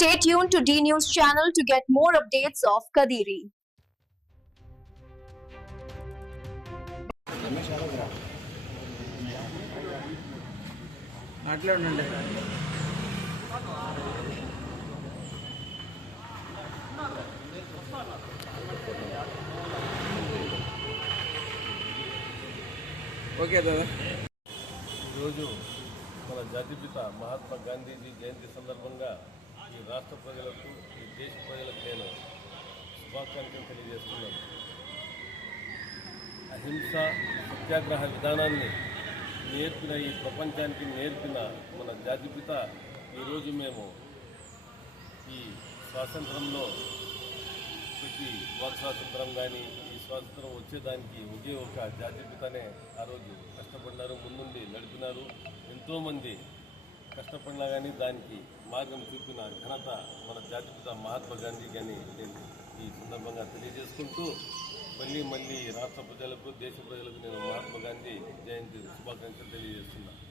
Stay tuned to D News channel to get more updates of Kadiri. Okay దాదా ఈరోజు మన జాతిపిత మహాత్మా గాంధీజీ జయంతి సందర్భంగా ఈ రాష్ట్ర ప్రజలకు ఈ దేశ ప్రజలకు నేను శుభాకాంక్షలు తెలియజేస్తున్నాను. అహింస సత్యాగ్రహ విధానాన్ని నేర్పిన ఈ ప్రపంచానికి నేర్పిన మన జాతిపిత ఈరోజు మేము ఈ స్వాతంత్రంలో ప్రతి వాక్ స్వాతంత్రం కానీ ఈ స్వాతంత్రం వచ్చేదానికి ఒకే ఒక జాతిపితనే ఆ రోజు కష్టపడినారు, ముందుండి నడిపినారు. ఎంతోమంది కష్టపడినా కానీ దానికి మార్గం చూపిన ఘనత మన జాతిపిత మహాత్మా గాంధీ అని నేను ఈ సందర్భంగా తెలియజేసుకుంటూ మళ్ళీ రాష్ట్ర ప్రజలకు దేశ ప్రజలకు నేను మహాత్మా గాంధీ జయంతి శుభాకాంక్షలు తెలియజేస్తున్నాను.